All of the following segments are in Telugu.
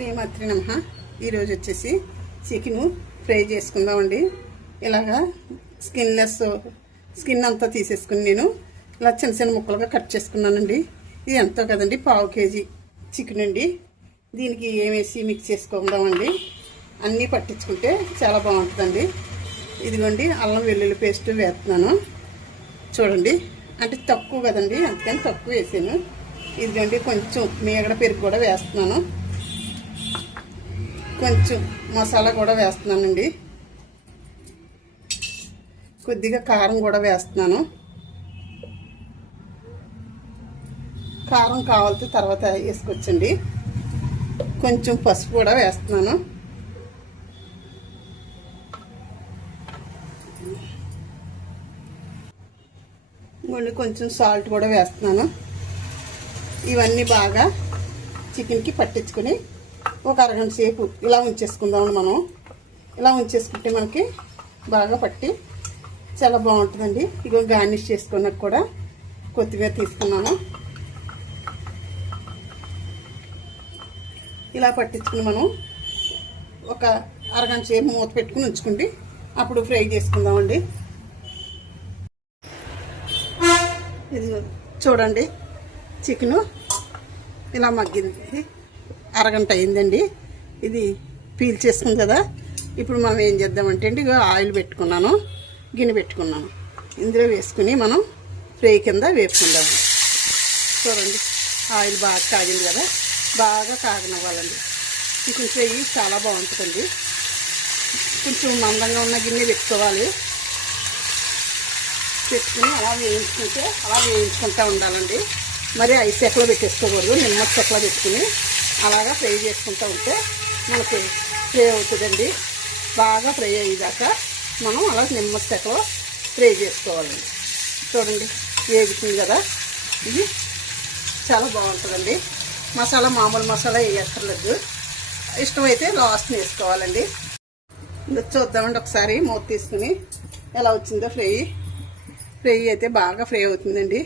శ్రీమాత్రి నమః. ఈరోజు వచ్చేసి చికెన్ ఫ్రై చేసుకుందామండి. ఇలాగా స్కిన్ అంతా తీసేసుకుని నేను ఇలా చిన్న చిన్న ముక్కలుగా కట్ చేసుకున్నానండి. ఇది ఎంతో కదండి, 1/2 కేజీ చికెన్ అండి. దీనికి ఏమేసి మిక్స్ చేసుకుందామండి. అన్నీ పట్టించుకుంటే చాలా బాగుంటుందండి. ఇదిగోండి అల్లం వెల్లుల్లి పేస్ట్ వేస్తున్నాను చూడండి. అంటే తక్కువ కదండి, అందుకని తక్కువ వేసాను. ఇదిగోండి కొంచెం మీగడ పెరుగు కూడా వేస్తున్నాను, కొంచెం మసాలా కూడా వేస్తున్నానండి, కొద్దిగా కారం కూడా వేస్తున్నాను. కారం కావాల్సి తర్వాత వేసుకోవచ్చండి. కొంచెం పసుపు కూడా వేస్తున్నాను. కొంచెం సాల్ట్ కూడా వేస్తున్నాను. ఇవన్నీ బాగా చికెన్కి పట్టించుకొని ఒక అరగంట సేపు ఇలా ఉంచేసుకుందామండి. మనం ఇలా ఉంచేసుకుంటే మనకి బాగా పట్టి చాలా బాగుంటుందండి. ఇగో గార్నిష్ చేసుకున్నాక కూడా కొత్తిమీర తీసుకున్నాను. ఇలా పట్టించుకుని మనం ఒక అరగంట సేపు మూత పెట్టుకుని ఉంచుకుంటే అప్పుడు ఫ్రై చేసుకుందామండి. ఇది చూడండి, చికెను ఇలా మగ్గింది, అరగంట అయిందండి. ఇది పీల్ చేసుకుంది కదా. ఇప్పుడు మనం ఏం చేద్దామంటే అండి, ఇక ఆయిల్ పెట్టుకున్నాను, గిన్నె పెట్టుకున్నాను. ఇందులో వేసుకుని మనం ఫ్రై కింద వేపుకుందాము. చూడండి ఆయిల్ బాగా కాగింది కదా, బాగా కాగనివ్వాలండి. చికెన్ ఫ్రై చాలా బాగుంటుందండి. కొంచెం మందంగా ఉన్న గిన్నె పెట్టుకోవాలి. పెట్టుకుని అలా వేయించుకుంటూ ఉండాలండి. మరి ఐదు చెక్కలో పెట్టేసుకోకూడదు, నిమ్మటి చెక్కలో పెట్టుకుని అలాగా ఫ్రై చేసుకుంటూ ఉంటే మనకి ఫ్రై అవుతుందండి. బాగా ఫ్రై అయ్యేదాకా మనం అలా నిమ్మటి చెక్కలో ఫ్రై చేసుకోవాలండి. చూడండి వేగుతుంది కదా, ఇది చాలా బాగుంటుందండి. మసాలా మామూలు మసాలా వేయక్కర్లేదు, ఇష్టమైతే లాస్ట్ వేసుకోవాలండి. చూద్దామండి ఒకసారి మూత తీసుకుని ఎలా వచ్చిందో. ఫ్రై అయితే బాగా ఫ్రై అవుతుందండి.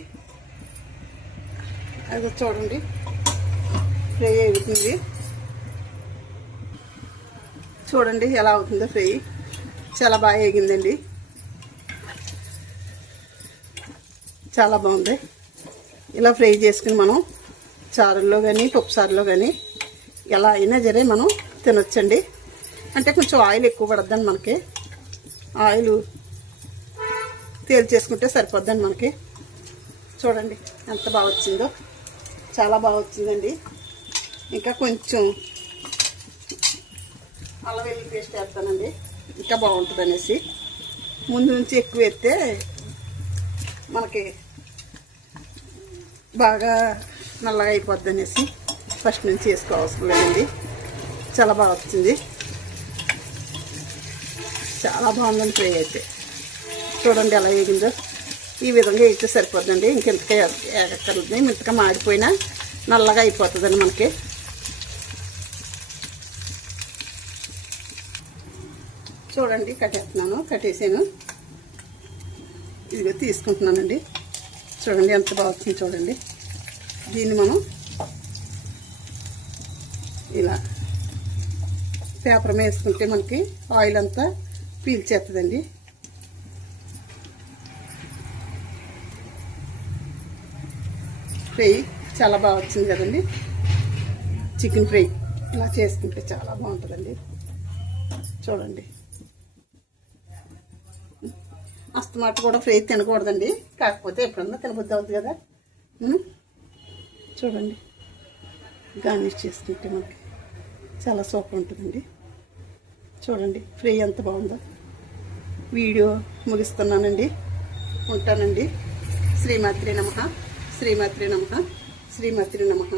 అది చూడండి ఫ్రై అవుతుంది. చూడండి ఎలా అవుతుందో ఫ్రై, చాలా బాగా వేగిందండి, చాలా బాగుంది. ఇలా ఫ్రై చేసుకుని మనం చారుల్లో కానీ పప్పుసారులో కానీ ఎలా అయినా సరే మనం తినొచ్చండి. అంటే కొంచెం ఆయిల్ ఎక్కువ పడద్దండి, మనకి ఆయిల్ తేల్చేసుకుంటే సరిపోద్దండి మనకి. చూడండి ఎంత బాగా వచ్చిందో, చాలా బాగా వచ్చిందండి. ఇంకా కొంచెం అల్లం వెల్లుల్లి పేస్ట్ వేస్తానండి, ఇంకా బాగుంటుంది అనేసి. ముందు నుంచి ఎక్కువ వేస్తే మనకి బాగా నల్లగా అయిపోద్ది అనేసి ఫస్ట్ నుంచి వేసుకోవాల్సిన లేదండి. చాలా బాగా వచ్చింది, చాలా బాగుందండి ఫ్రై అయితే. చూడండి ఎలా వేగిందో. ఈ విధంగా వేస్తే సరిపోద్దండి, ఇంకెంతగా వేగక్కర్లేదు. ఇంతగా మాడిపోయినా నల్లగా అయిపోతుందండి మనకి. చూడండి కట్టేసాను. ఇదిగో తీసుకుంటున్నానండి. చూడండి ఎంత బాగా వచ్చింది చూడండి. దీన్ని మనం ఇలా పేపర్ మీద వేసుకుంటే మనకి ఆయిల్ అంతా పీల్చేస్తుందండి. ఫ్రై చాలా బాగా వచ్చింది కదండి. చికెన్ ఫ్రై ఇలా చేసుకుంటే చాలా బాగుంటుందండి. చూడండి అస్తమాట కూడా ఫ్రై తినకూడదండి, కాకపోతే ఎప్పుడన్నా తినబుద్ధి అవుతుంది కదా. చూడండి గార్నిష్ చేసుకుంటే మనకి చాలా సూపర్ ఉంటుందండి. చూడండి ఫ్రై ఎంత బాగుందో. వీడియో ముగిస్తున్నానండి, ఉంటానండి. శ్రీమాత్రి నమః. శ్రీమాత్రి నమః. శ్రీమాత్రి నమః.